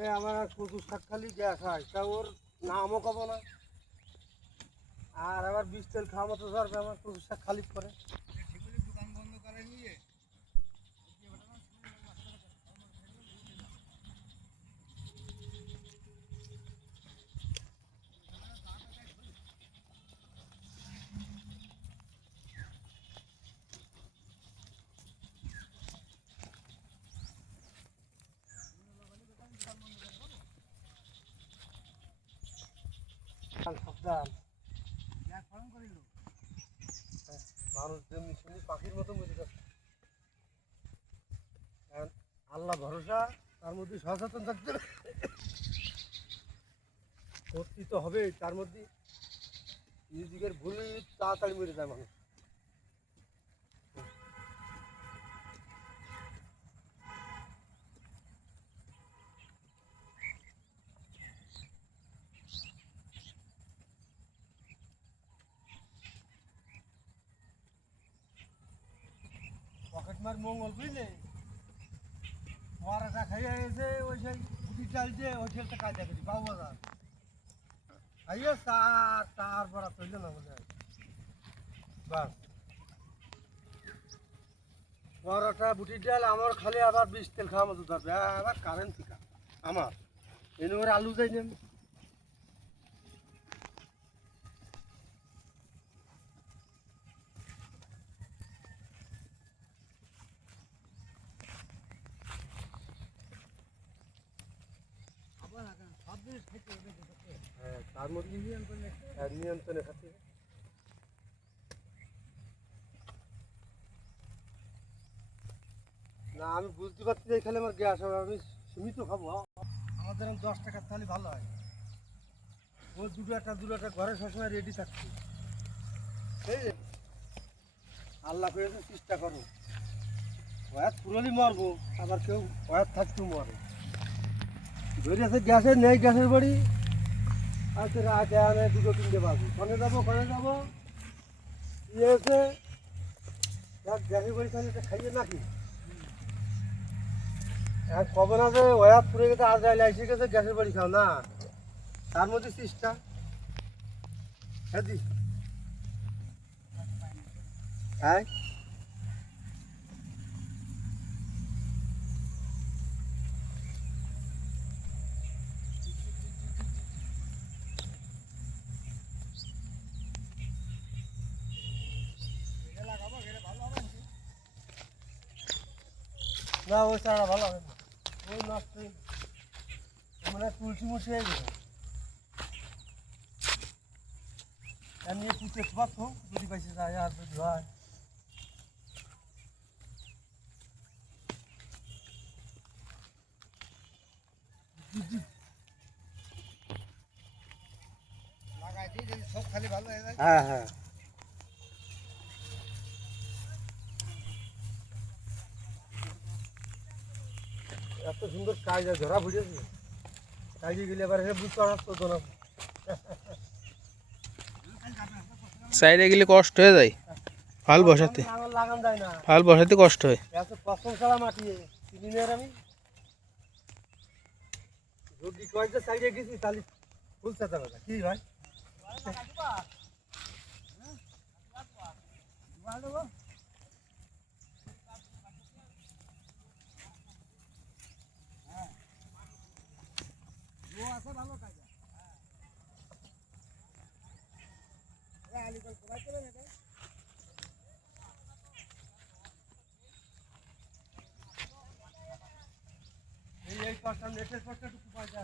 এই আমার কচু শাক খালি গ্যাস হয়, তা ওর নামও কব না। আর আবার বিষ তেল খাওয়া মতো ধরবে আমার কচু শাক খালি করে সাবধান হ্যাঁ, মানুষ যেমনি শুনি পাখির মতো মরে যাচ্ছে। আল্লাহ ভরসা, তার মধ্যে সচেতন থাকতে। করতে তো হবে তার মধ্যে নিজেদের ভুলে তাড়াতাড়ি মরে যায় মানুষ। মার মঙ্গল বুঝলে? পরাটা খাইয়ে এসে ওই সেই গুটি চাল ওই ছেলেটা কাজে করি বাবু বাজার। খাইয়ে আর তৈল না বলে বাস। পরাটা বুটি ডাল আমার খালি আবার বিষ তেল খাওয়া মতো ধরবে, আবার কারেন্ট আমার। এনে ওর আলু যাই নেন হ্যাঁ তার মধ্যে নিয়ন্ত্রণে হবে। না আমি বুঝতে পারছি যে এখানে আমার গ্যাস হবে আমি সীমিত খাব। আমাদের দশ টাকার তাহলে ভালো হয়। ও দুটো একটা দুটো একটা ঘরে সবসময় রেডি থাকছে। যে, আল্লাহ করে চেষ্টা করো। ওয়াত পুরোলি মরবো আবার কেউ ওয়াত থাকতেও মরে। ধরে আছে গ্যাসের নেই গ্যাসের বাড়ি। আজকে রাত আনে দুটো তিনটে বাজে। কনে যাব কনে যাব? ইয়ে এসে দেখ বাড়ি তাহলে এটা খাইয়ে নাকি? এখন কবে না যে ওয়াত পুরে গেছে, আজ আইলে এসে গেছে, গ্যাসের বাড়ি খাও, না? তার মধ্যে চেষ্টা হ্যাঁ দি। হ্যাঁ? না ওই চারা ভালো হবে না। ওই নষ্ট। মানে তুলসী মুসি হয়ে গেছে। এমনি পুঁতে পাচ্ছ যদি পাইছে যায় আর যদি হয়। হ্যাঁ হ্যাঁ। এত সুন্দর কাজ ধরা পড়েছে কাজে গেলে এবার বুঝতে পারতো না সাইডে গেলে কষ্ট হয়ে যায়। ফাল বসাতে। ফাল বসাতে কষ্ট হয়। এত পছন্দ ছাড়া মাটি দিনের আমি যদি কয়েকটা সাইডে গেছি তাহলে খুলতে যাবে না কি ভাই এই এই কষ্ট নেটের কষ্ট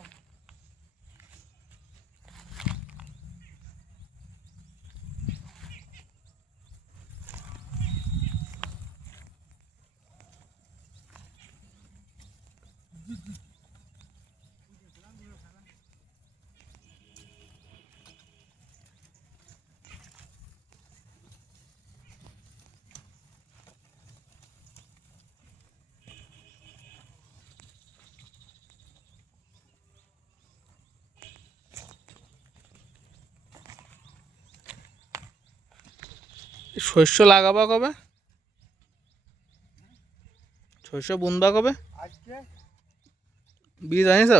শস্য লাগাবা কবে? শস্য বুনবা কবে? বীজ আনিস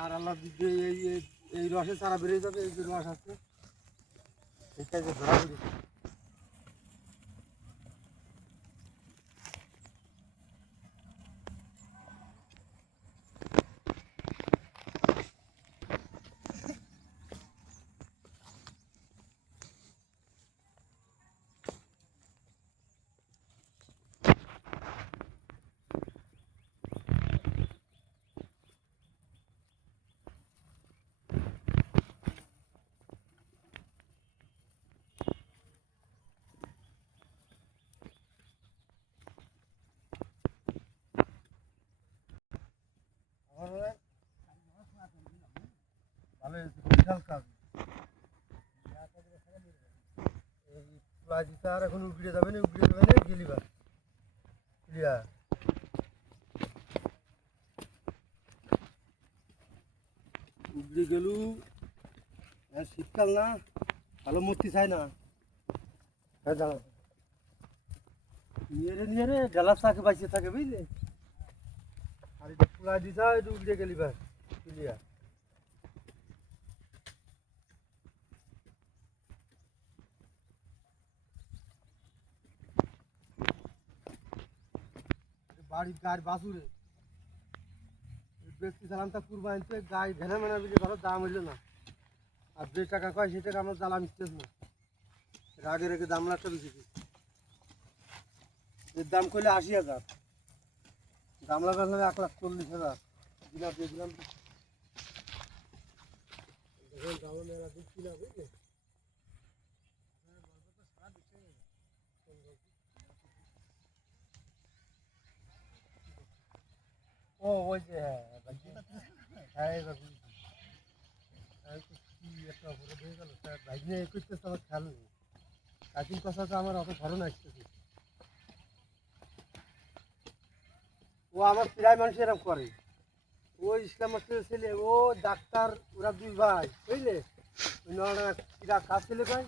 আর আল্লাহ দিদি এই রসে চারা বেরিয়ে যাবে এই যে রস আছে। ঠিক আছে আর এখন উগড়ে যাবে না, উগড়ে যাবে না গেলিবার ক্লিয়ার উগড়ে গেলু। আর শীতকাল না, ভালো মূর্তি চাই না। হ্যাঁ নিয়ে রে নিয়ে রে ডালার থাকে বাঁচিয়ে থাকে, বুঝলে? আর এটা পুরা দিছা উগড়ে গেলিবার ক্লিয়ার বাড়ির গাড়ি, বাসুরে। ব্যক্তি চালান তা কুরবানিতে গাই ভেড়া মেনা দিলে ভালো দাম হইল না। আর যে টাকা কয় সে টাকা আমার জ্বালা মিটতেছে না। রাগে রেখে দাম লাখটা বেশি এর দাম করলে আশি হাজার। দাম লাগালে এক লাখ চল্লিশ হাজার। দিলাম, দিয়ে দিলাম। দামও মেলা দিচ্ছি না বুঝলে ও ওই যে হ্যাঁ হ্যাঁ হয়ে আমার খেয়াল নেই। কথা তো আমার অত আসতেছে ও আমার প্রায় মানুষ এরকম করে। ও ইসলাম ছেলে, ও ডাক্তার, ওরা দুই ভাই, বুঝলে? কাজ ছেলে ভাই?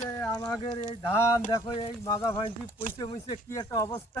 যে আমাদের এই ধান, দেখো এই মাদা ভাইছি পয়সে মইসে কি একটা অবস্থা।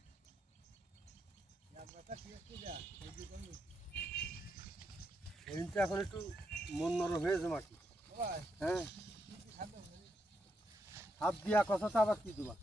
এদিনটা এখন একটু মন নরম হয়েছে মাটি। হ্যাঁ। হাত দিয়া কথা তো আবার কি দেবা?